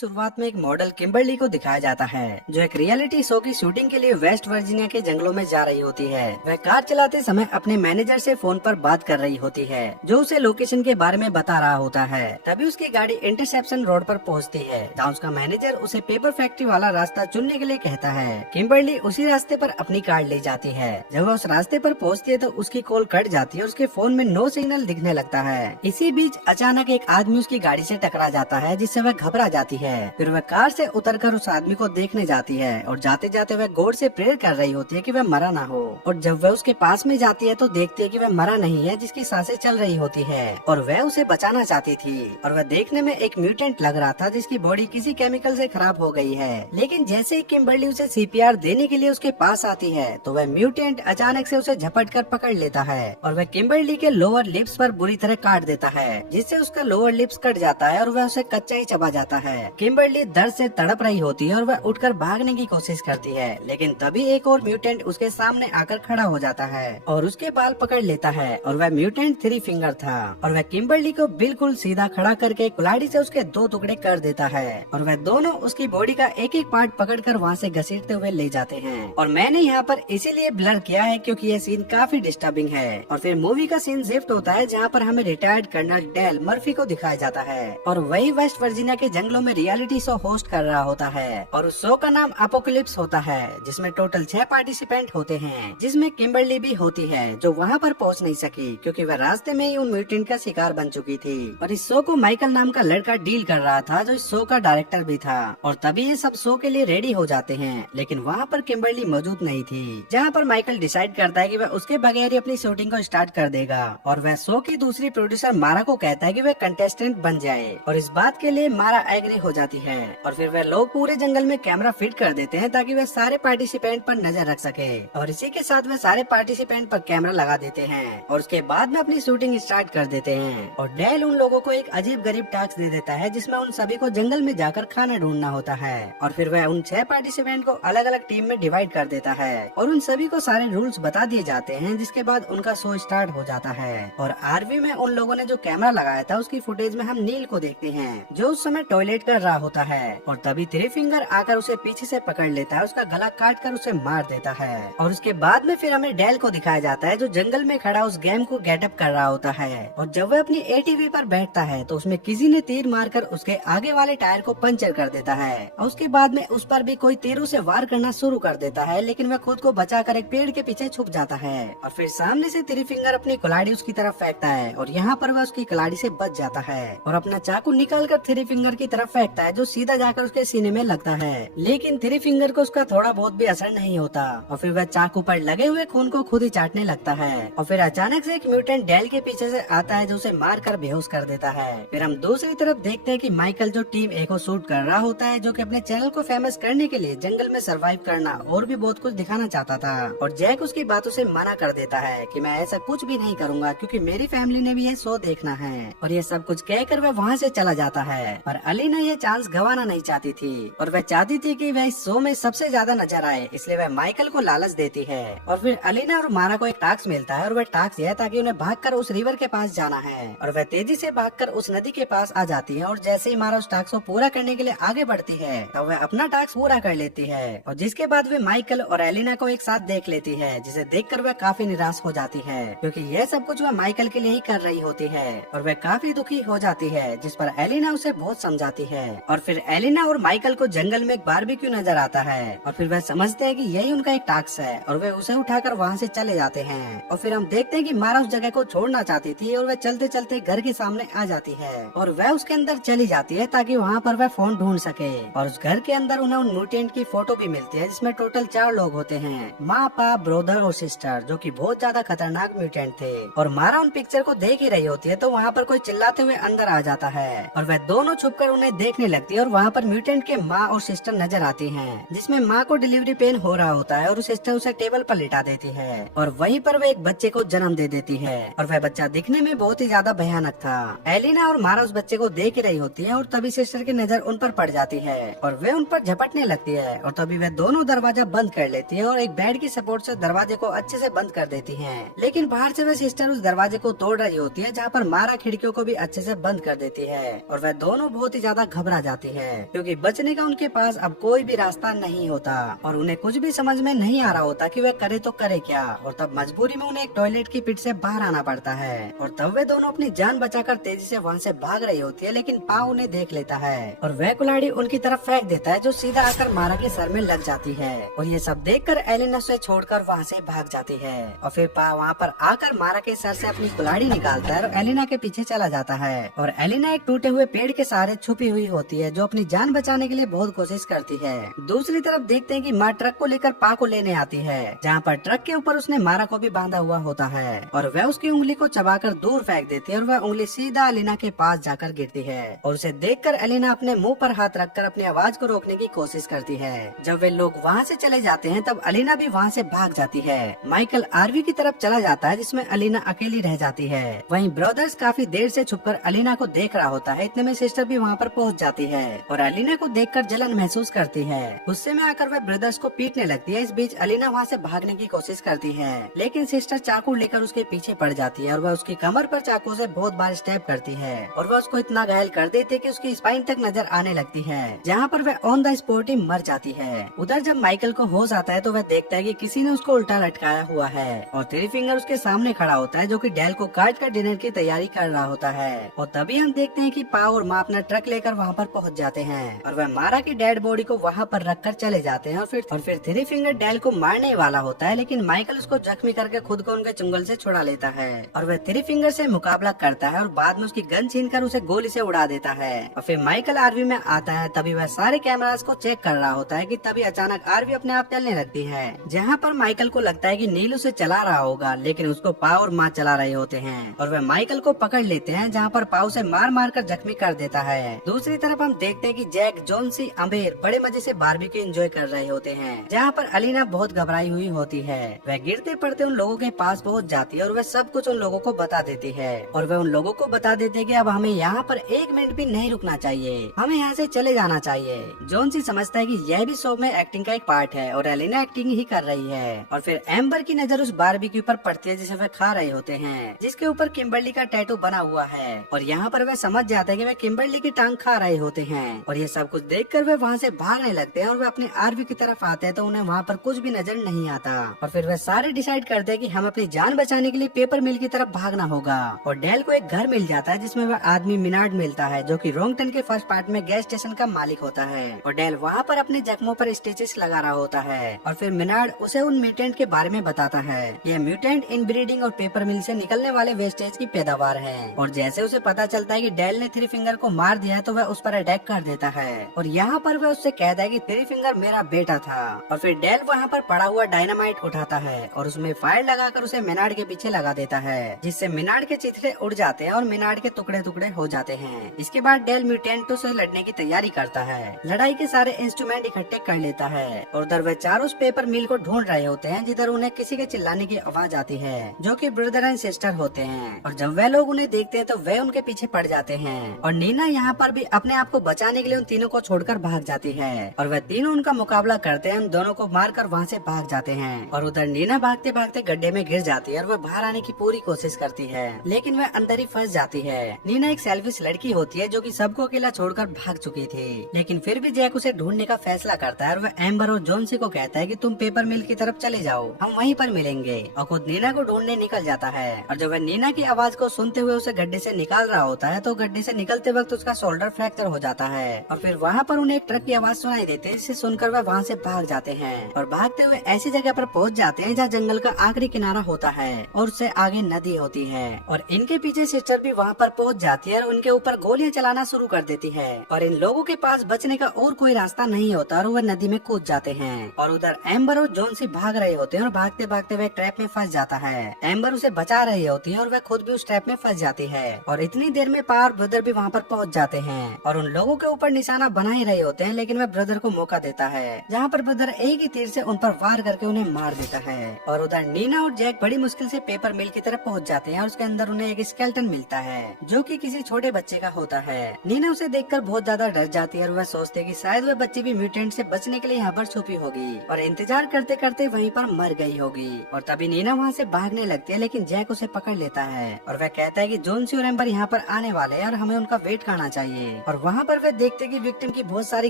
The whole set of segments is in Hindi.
शुरुआत में एक मॉडल किम्बरली को दिखाया जाता है, जो एक रियलिटी शो की शूटिंग के लिए वेस्ट वर्जीनिया के जंगलों में जा रही होती है। वह कार चलाते समय अपने मैनेजर से फोन पर बात कर रही होती है, जो उसे लोकेशन के बारे में बता रहा होता है। तभी उसकी गाड़ी इंटरसेप्शन रोड पर पहुंचती है, जहाँ उसका मैनेजर उसे पेपर फैक्ट्री वाला रास्ता चुनने के लिए कहता है। किम्बरली उसी रास्ते पर अपनी कार ले जाती है। जब वह उस रास्ते पर पहुँचती है तो उसकी कॉल कट जाती है और उसके फोन में नो सिग्नल दिखने लगता है। इसी बीच अचानक एक आदमी उसकी गाड़ी से टकरा जाता है, जिससे वह घबरा जाती है। फिर वह कार से उतरकर उस आदमी को देखने जाती है और जाते जाते वह गॉड से प्रेयर कर रही होती है कि वह मरा ना हो। और जब वह उसके पास में जाती है तो देखती है कि वह मरा नहीं है, जिसकी सांसें चल रही होती है और वह उसे बचाना चाहती थी। और वह देखने में एक म्यूटेंट लग रहा था, जिसकी बॉडी किसी केमिकल से खराब हो गई है। लेकिन जैसे ही किम्बरली उसे सीपीआर देने के लिए उसके पास आती है तो वह म्यूटेंट अचानक से उसे झपट कर पकड़ लेता है और वह किम्बरली के लोअर लिप्स पर बुरी तरह काट देता है, जिससे उसका लोअर लिप्स कट जाता है और वह उसे कच्चा ही चबा जाता है। किम्बरली दर्द से तड़प रही होती है और वह उठकर भागने की कोशिश करती है, लेकिन तभी एक और म्यूटेंट उसके सामने आकर खड़ा हो जाता है और उसके बाल पकड़ लेता है। और वह म्यूटेंट थ्री फिंगर था और वह किम्बरली को बिल्कुल सीधा खड़ा करके कुल्हाड़ी से उसके दो टुकड़े कर देता है और वह दोनों उसकी बॉडी का एक एक पार्ट पकड़कर वहाँ से घसीटते हुए ले जाते हैं। और मैंने यहाँ पर इसीलिए ब्लर किया है क्योंकि यह सीन काफी डिस्टर्बिंग है। और फिर मूवी का सीन शिफ्ट होता है, जहाँ पर हमें रिटायर्ड कर्नल डेल मर्फी को दिखाया जाता है और वही वेस्ट वर्जीनिया के जंगलों में रियलिटी शो होस्ट कर रहा होता है। और उस शो का नाम अपोकलिप्स होता है, जिसमें टोटल 6 पार्टिसिपेंट होते हैं, जिसमें किम्बरली भी होती है, जो वहाँ पर पहुँच नहीं सकी क्योंकि वह रास्ते में ही उन म्यूटेंट का शिकार बन चुकी थी। और इस शो को माइकल नाम का लड़का डील कर रहा था, जो इस शो का डायरेक्टर भी था। और तभी ये सब शो के लिए रेडी हो जाते हैं, लेकिन वहाँ पर किम्बरली मौजूद नहीं थी, जहाँ पर माइकल डिसाइड करता है कि वह उसके बगैर ही अपनी शूटिंग को स्टार्ट कर देगा। और वह शो की दूसरी प्रोड्यूसर मारा को कहता है कि वह कंटेस्टेंट बन जाए और इस बात के लिए मारा एग्री हो जाती है। और फिर वह लोग पूरे जंगल में कैमरा फिट कर देते हैं ताकि वह सारे पार्टिसिपेंट पर नजर रख सके। और इसी के साथ वह सारे पार्टिसिपेंट पर कैमरा लगा देते हैं और उसके बाद में अपनी शूटिंग स्टार्ट कर देते हैं। और डेल उन लोगों को एक अजीब गरीब टास्क दे देता है, जिसमें उन सभी को जंगल में जाकर खाना ढूंढना होता है। और फिर वह उन 6 पार्टिसिपेंट को अलग अलग टीम में डिवाइड कर देता है और उन सभी को सारे रूल्स बता दिए जाते हैं, जिसके बाद उनका शो स्टार्ट हो जाता है। और आरवी में उन लोगों ने जो कैमरा लगाया था, उसकी फुटेज में हम नील को देखते हैं, जो उस समय टॉयलेट कर रहा होता है। और तभी थ्री फिंगर आकर उसे पीछे से पकड़ लेता है, उसका गला काट कर उसे मार देता है। और उसके बाद में फिर हमें डेल को दिखाया जाता है, जो जंगल में खड़ा उस गेम को गेटअप कर रहा होता है। और जब वह अपनी एटीवी पर बैठता है तो उसमें किसी ने तीर मारकर उसके आगे वाले टायर को पंचर कर देता है। और उसके बाद में उस पर भी कोई तीरों से वार करना शुरू कर देता है, लेकिन वह खुद को बचाकर एक पेड़ के पीछे छुप जाता है। और फिर सामने से थ्री फिंगर अपनी कुल्हाड़ी उसकी तरफ फेंकता है और यहाँ पर वह उसकी कुल्हाड़ी से बच जाता है और अपना चाकू निकाल कर थ्री फिंगर की तरफ फेंकता है, जो सीधा जाकर उसके सीने में लगता है। लेकिन थ्री फिंगर को उसका थोड़ा बहुत भी असर नहीं होता और फिर वह चाकू पर लगे हुए खून को खुद ही चाटने लगता है। और फिर अचानक से एक म्यूटेंट डेल के पीछे से आता है, जो उसे मार कर बेहोश कर देता है। फिर हम दूसरी तरफ देखते हैं कि माइकल, जो टीम ए को शूट कर रहा होता है, जो कि अपने चैनल को फेमस करने के लिए जंगल में सरवाइव करना और भी बहुत कुछ दिखाना चाहता था। और जैक उसकी बातों से मना कर देता है कि मैं ऐसा कुछ भी नहीं करूंगा, क्योंकि मेरी फैमिली ने भी ये शो देखना है। और ये सब कुछ कहकर वह वहाँ से चला जाता है। और अलीना ये चांस गंवाना नहीं चाहती थी और वह चाहती थी कि वह इस शो में सबसे ज्यादा नजर आए, इसलिए वह माइकल को लालच देती है। और फिर अलीना और मारा को एक टास्क मिलता है और वह टास्क यह था कि उन्हें भागकर उस रिवर के पास जाना है। और वह तेजी से भागकर उस नदी के पास आ जाती है और जैसे ही मारा उस टास्क को पूरा करने के लिए आगे बढ़ती है, तो वह अपना टास्क पूरा कर लेती है। और जिसके बाद वे माइकल और एलिना को एक साथ देख लेती है, जिसे देखकर वह काफी निराश हो जाती है, क्योंकि यह सब कुछ वह माइकल के लिए ही कर रही होती है। और वह काफी दुखी हो जाती है, जिस पर एलिना उसे बहुत समझाती है। और फिर एलिना और माइकल को जंगल में एक बारबेक्यू नजर आता है और फिर वह समझते हैं कि यही उनका एक टास्क है और वे उसे उठाकर वहाँ से चले जाते हैं। और फिर हम देखते हैं कि मारा उस जगह को छोड़ना चाहती थी और वह चलते चलते घर के सामने आ जाती है और वह उसके अंदर चली जाती है ताकि वहाँ पर वह फोन ढूंढ सके। और उस घर के अंदर उन्हें उन म्यूटेंट की फोटो भी मिलती है, जिसमें टोटल 4 लोग होते हैं, माँ, बाप, ब्रदर और सिस्टर, जो कि बहुत ज्यादा खतरनाक म्यूटेंट थे। और मारा उन पिक्चर को देख ही रही होती है तो वहाँ पर कोई चिल्लाते हुए अंदर आ जाता है और वह दोनों छुपकर उन्हें देखने लगती है। और वहाँ पर म्यूटेंट के माँ और सिस्टर नजर आती हैं, जिसमें माँ को डिलीवरी पेन हो रहा होता है और सिस्टर उसे टेबल पर लिटा देती है और वहीं पर वह एक बच्चे को जन्म दे देती है। और वह बच्चा दिखने में बहुत ही ज्यादा भयानक था। एलिना और मारा उस बच्चे को देख ही रही होती है और तभी सिस्टर की नजर उन पर पड़ जाती है और वे उन पर झपटने लगती है। और तभी वे दोनों दरवाजा बंद कर लेती है और एक बेड की सपोर्ट से दरवाजे को अच्छे से बंद कर देती है। लेकिन बाहर से वह सिस्टर उस दरवाजे को तोड़ रही होती है, जहाँ पर मारा खिड़कियों को भी अच्छे से बंद कर देती है और वह दोनों बहुत ही ज्यादा घबरा घबरा जाती है, क्योंकि बचने का उनके पास अब कोई भी रास्ता नहीं होता और उन्हें कुछ भी समझ में नहीं आ रहा होता कि वे करे तो करे क्या। और तब मजबूरी में उन्हें एक टॉयलेट की पिट से बाहर आना पड़ता है और तब वे दोनों अपनी जान बचाकर तेजी से वहाँ से भाग रही होती है, लेकिन पाव उन्हें देख लेता है और वह कुल्हाड़ी उनकी तरफ फेंक देता है, जो सीधा आकर मारा के सर में लग जाती है। और ये सब देखकर एलिना उसे छोड़कर वहाँ से भाग जाती है और फिर पाव वहाँ पर आकर मारा के सर से अपनी कुल्हाड़ी निकालता है और एलिना के पीछे चला जाता है। और एलिना एक टूटे हुए पेड़ के सहारे छुपी हुई होती है, जो अपनी जान बचाने के लिए बहुत कोशिश करती है। दूसरी तरफ देखते हैं कि माँ ट्रक को लेकर पा को लेने आती है, जहाँ पर ट्रक के ऊपर उसने मारा को भी बांधा हुआ होता है और वह उसकी उंगली को चबाकर दूर फेंक देती है और वह उंगली सीधा एलिना के पास जाकर गिरती है। और उसे देखकर एलिना अपने मुंह पर हाथ रखकर अपनी आवाज को रोकने की कोशिश करती है। जब वे लोग वहाँ से चले जाते हैं तब एलिना भी वहाँ से भाग जाती है। माइकल आरवी की तरफ चला जाता है, जिसमें एलिना अकेली रह जाती है। वहीं ब्रदर्स काफी देर से छुपकर एलिना को देख रहा होता है। इतने में सिस्टर भी वहाँ पर पहुँच जाती है और एलिना को देखकर जलन महसूस करती है। गुस्से में आकर वह ब्रदर्स को पीटने लगती है। इस बीच एलिना वहाँ से भागने की कोशिश करती है, लेकिन सिस्टर चाकू लेकर उसके पीछे पड़ जाती है और वह उसकी कमर पर चाकू से बहुत बार स्टैब करती है और वह उसको इतना घायल कर देती है कि उसकी स्पाइन तक नजर आने लगती है, जहाँ पर वह ऑन द स्पॉट ही मर जाती है। उधर जब माइकल को होश आता है तो वह देखता है कि किसी ने उसको उल्टा लटकाया हुआ है और थ्री फिंगर उसके सामने खड़ा होता है, जो कि डेल को काट कर डिनर की तैयारी कर रहा होता है। और तभी हम देखते हैं कि पाव और माँ अपना ट्रक लेकर वहाँ पर पहुँच जाते हैं और वह मारा की डेड बॉडी को वहाँ पर रखकर चले जाते हैं। और फिर थ्री फिंगर डेल को मारने वाला होता है, लेकिन माइकल उसको जख्मी करके खुद को उनके चुंगल से छुड़ा लेता है और वह थ्री फिंगर से मुकाबला करता है और बाद में उसकी गन छीनकर उसे गोली से उड़ा देता है। और फिर माइकल आरवी में आता है। तभी वह सारे कैमरास को चेक कर रहा होता है कि तभी अचानक आरवी अपने आप चलने लगती है, जहाँ पर माइकल को लगता है कि नील उसे चला रहा होगा, लेकिन उसको पाव और माँ चला रहे होते हैं और वह माइकल को पकड़ लेते हैं, जहाँ पर पाव से मार मार कर जख्मी कर देता है। दूसरी तरफ हम देखते हैं कि जैक, जोनसी, अमेर बड़े मजे से बारबेक्यू एंजॉय कर रहे होते हैं, जहाँ पर एलिना बहुत घबराई हुई होती है। वह गिरते पड़ते उन लोगों के पास पहुँच जाती है और वह सब कुछ उन लोगों को बता देती है और वह उन लोगों को बता देते हैं कि अब हमें यहाँ पर एक मिनट भी नहीं रुकना चाहिए, हमें यहाँ से चले जाना चाहिए। जोनसी समझता है कि यह भी शो में एक्टिंग का एक पार्ट है और एलिना एक्टिंग ही कर रही है। और फिर एम्बर की नजर उस बारबेक्यू पर पड़ती है जिसे वह खा रहे होते हैं, जिसके ऊपर किम्बर्ली का टैटू बना हुआ है और यहाँ पर वह समझ जाता है कि वह किम्बर्ली की टांग खा रहे होते हैं। और ये सब कुछ देखकर वह वहाँ से भागने लगते हैं और वह अपने आरवी की तरफ आते हैं तो उन्हें वहाँ पर कुछ भी नजर नहीं आता। और फिर वह सारे डिसाइड करते हैं कि हम अपनी जान बचाने के लिए पेपर मिल की तरफ भागना होगा। और डेल को एक घर मिल जाता है जिसमें वह आदमी मिनार्ड मिलता है, जो कि रोंगटन के फर्स्ट पार्ट में गैस स्टेशन का मालिक होता है। और डेल वहाँ पर अपने जख्मों पर स्टिचेस लगा रहा होता है और फिर मिनार्ड उसे उन म्यूटेंट के बारे में बताता है। यह म्यूटेंट इनब्रीडिंग और पेपर मिल से निकलने वाले वेस्टेज की पैदावार है। और जैसे उसे पता चलता है कि डेल ने थ्री फिंगर को मार दिया है तो वह उस पर अटैक कर देता है और यहाँ पर वह उससे कहता है कि थ्री फिंगर मेरा बेटा था। और फिर डेल वहाँ पर पड़ा हुआ डायनामाइट उठाता है और उसमें फायर लगाकर उसे मिनार्ड के पीछे लगा देता है, जिससे मिनार्ड के चिथड़े उड़ जाते हैं और मिनार्ड के टुकड़े टुकड़े हो जाते हैं। इसके बाद डेल म्यूटेंटो से लड़ने की तैयारी करता है, लड़ाई के सारे इंस्ट्रूमेंट इकट्ठे कर लेता है और उधर वे चारों उस पेपर मिल को ढूंढ रहे होते हैं, जिधर उन्हें किसी के चिल्लाने की आवाज आती है, जो कि ब्रदर एंड सिस्टर होते हैं। और जब वे लोग उन्हें देखते हैं तो वे उनके पीछे पड़ जाते हैं और नीना यहाँ पर भी अपने आप को बचाने के लिए उन तीनों को छोड़कर भाग जाती है और वह तीनों उनका मुकाबला करते हैं। उन दोनों को मारकर वहाँ से भाग जाते हैं और उधर नीना भागते भागते गड्ढे में गिर जाती है और वह बाहर आने की पूरी कोशिश करती है, लेकिन वह अंदर ही फंस जाती है। नीना एक सेल्फिश लड़की होती है जो कि सबको अकेला छोड़कर भाग चुकी थी, लेकिन फिर भी जैक उसे ढूंढने का फैसला करता है और वह एम्बर और जोनसी को कहता है कि तुम पेपर मिल की तरफ चले जाओ, हम वहीं पर मिलेंगे। और खुद नीना को ढूंढने निकल जाता है और जब वह नीना की आवाज को सुनते हुए उसे गड्ढे से निकाल रहा होता है तो गड्ढे से निकलते वक्त उसका शोल्डर फ्रैक्चर हो जाता है। और फिर वहाँ पर उन्हें एक ट्रक की आवाज सुनाई देती है, जिसे सुनकर वह वहाँ से भाग जाते हैं और भागते हुए ऐसी जगह पर पहुँच जाते हैं जहाँ जंगल का आखिरी किनारा होता है और उससे आगे नदी होती है। और इनके पीछे सिस्टर भी वहाँ पर पहुँच जाती है और उनके ऊपर गोलियां चलाना शुरू कर देती है और इन लोगों के पास बचने का और कोई रास्ता नहीं होता और वह नदी में कूद जाते हैं। और उधर एम्बर और जोनसी भाग रहे होते हैं और भागते भागते वह ट्रैप में फंस जाता है। एम्बर उसे बचा रही होती है और वह खुद भी उस ट्रैप में फंस जाती है और इतनी देर में पार ब्रदर भी वहाँ पर पहुँच जाते हैं और उन लोगों के ऊपर निशाना बना ही रहे होते हैं, लेकिन वह ब्रदर को मौका देता है, जहाँ पर ब्रदर एक ही तीर से उन पर वार करके उन्हें मार देता है। और उधर नीना और जैक बड़ी मुश्किल से पेपर मिल की तरफ पहुँच जाते हैं और उसके अंदर उन्हें एक स्केलेटन मिलता है, जो कि किसी छोटे बच्चे का होता है। नीना उसे देखकर बहुत ज्यादा डर जाती है और वह सोचती है कि शायद वह बच्ची भी म्यूटेंट से बचने के लिए यहाँ पर छुपी होगी और इंतजार करते करते वहीं पर मर गई होगी। और तभी नीना वहाँ से भागने लगती है, लेकिन जैक उसे पकड़ लेता है और वह कहता है कि जोनसी और एम्बर यहाँ पर आने वाले हैं और हमें उनका वेट करना चाहिए। और वहाँ पर वे देखते कि विक्टिम की बहुत सारी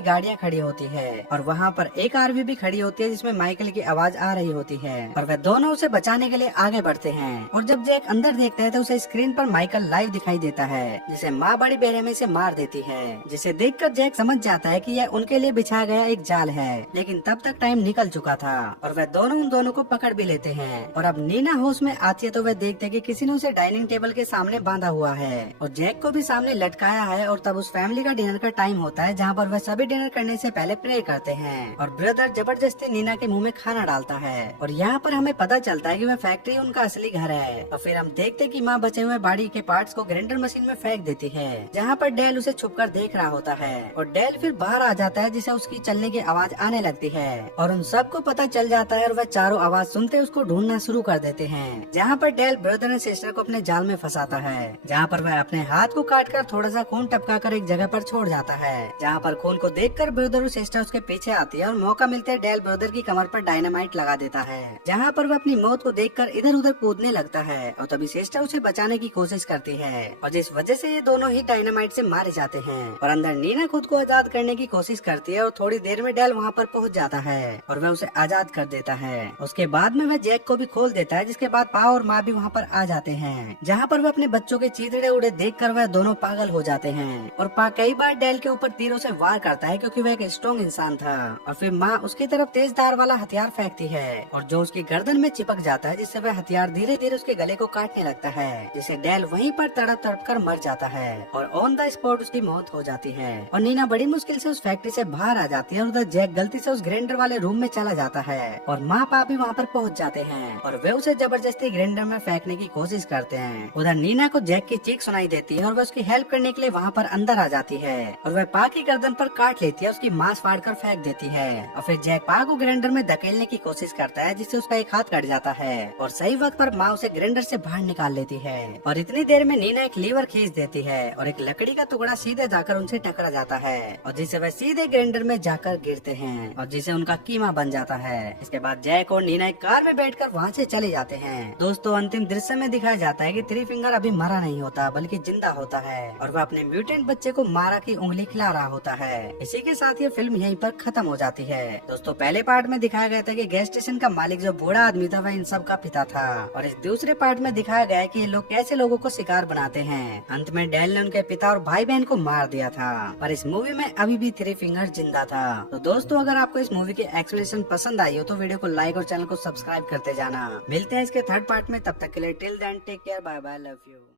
गाड़ियाँ खड़ी होती है और वहाँ पर एक आरवी भी खड़ी होती है जिसमें माइकल की आवाज आ रही होती है और वे दोनों उसे बचाने के लिए आगे बढ़ते हैं। और जब जैक अंदर देखता है तो उसे स्क्रीन पर माइकल लाइव दिखाई देता है जिसे माँ बड़ी बेरहमी से मार देती है, जिसे देखकर जैक समझ जाता है कि यह उनके लिए बिछाया गया एक जाल है। लेकिन तब तक टाइम निकल चुका था और वे दोनों उन दोनों को पकड़ भी लेते हैं। और अब नीना होश में आती है तो वे देखते हैं कि किसी ने उसे डाइनिंग टेबल के सामने बांधा हुआ है और जैक को भी सामने लटकाया है। और तब उस फैमिली का डिनर का टाइम होता है जहाँ पर वह सभी डिनर करने से पहले प्रे करते हैं और ब्रदर जबरदस्ती नीना के मुंह में खाना डालता है और यहाँ पर हमें पता चलता है कि वह फैक्ट्री उनका असली घर है। और फिर हम देखते हैं कि माँ बचे हुए बॉडी के पार्ट्स को ग्राइंडर मशीन में फेंक देती है जहाँ पर डेल उसे छुपकर देख रहा होता है और डेल फिर बाहर आ जाता है जिसे उसकी चलने की आवाज आने लगती है और उन सबको पता चल जाता है और वह चारों आवाज सुनते उसको ढूंढना शुरू कर देते हैं। जहाँ पर डेल ब्रदर एंड सिस्टर को अपने जाल में फंसाता है जहाँ पर वह अपने हाथ को काटकर थोड़ा सा खून टपकाकर एक जगह पर छोड़ जाता है जहाँ पर खून को देखकर ब्रदर और सिस्टर उसके पीछे आती है और मौका मिलते डेल ब्रदर की कमर पर डायनामाइट लगा देता है जहाँ पर वह अपनी मौत को देखकर इधर उधर कूदने लगता है और तभी सिस्टर उसे बचाने की कोशिश करती है और जिस वजह से ये दोनों ही डायनामाइट से मारे जाते हैं। और अंदर नीना खुद को आजाद करने की कोशिश करती है और थोड़ी देर में डेल वहाँ पर पहुँच जाता है और वह उसे आजाद कर देता है। उसके बाद में वह जैक को भी खोल देता है जिसके बाद पा और माँ भी वहाँ पर आ जाते हैं जहाँ पर वह अपने बच्चों के चीथड़े उड़े देखकर वह दोनों पागल हो जाते हैं। और पा कई बार डेल के ऊपर तीरों से वार करता है क्योंकि वह एक स्ट्रॉन्ग इंसान था। और फिर माँ उसकी तरफ तेज धार वाला हथियार फेंकती है और जो उसकी गर्दन में चिपक जाता है जिससे वह हथियार धीरे धीरे उसके गले को काटने लगता है जिसे डेल वहीं पर तड़प तड़प कर मर जाता है और ऑन द स्पॉट उसकी मौत हो जाती है। और नीना बड़ी मुश्किल से उस फैक्ट्री से बाहर आ जाती है और उधर जैक गलती से उस ग्राइंडर वाले रूम में चला जाता है और माँ पापा भी वहाँ पर पहुँच जाते हैं और वे उसे जबरदस्ती ग्राइंडर में फेंकने की कोशिश करते हैं। उधर नीना को जैक की चीख सुनाई देती है और वह उसकी हेल्प करने के लिए वहाँ पर अंदर आ जाती है और वह पा की गर्दन पर काट लेती है, उसकी मांस फाड़ कर फेंक देती है और फिर जैक पा को ग्राइंडर में धकेलने की कोशिश करता है जिससे उसका एक हाथ कट जाता है और सही वक्त पर माँ उसे ग्राइंडर से बाहर निकाल लेती है। और इतनी देर में नीना एक लीवर खींच देती है और एक लकड़ी का टुकड़ा सीधे जाकर उनसे टकरा जाता है और जिससे वह सीधे ग्राइंडर में जाकर गिरते हैं और जिसे उनका कीमा बन जाता है। इसके बाद जैक और नीना एक कार में बैठकर वहाँ से चले जाते हैं। दोस्तों अंतिम दृश्य में दिखाया जाता है कि थ्री फिंगर अभी मरा नहीं होता बल्कि जिंदा होता है और वह अपने म्यूटेंट बच्चे को मारा की उंगली खिला रहा होता है। इसी के साथ ये फिल्म यहीं पर खत्म हो जाती है। दोस्तों पहले पार्ट में दिखाया गया था कि गैस स्टेशन का मालिक जो बूढ़ा आदमी था वह इन सब का पिता था और इस दूसरे पार्ट में दिखाया गया है कि ये लोग कैसे लोगों को शिकार बनाते हैं। अंत में डेल ने उनके पिता और भाई बहन को मार दिया था पर इस मूवी में अभी भी थ्री फिंगर जिंदा था। तो दोस्तों अगर आपको इस मूवी की एक्सप्लेनेशन पसंद आई हो तो वीडियो को लाइक और चैनल को सब्सक्राइब करते जाना। मिलते हैं इसके थर्ड पार्ट में, तब तक के लिए till then take care, bye bye, love you.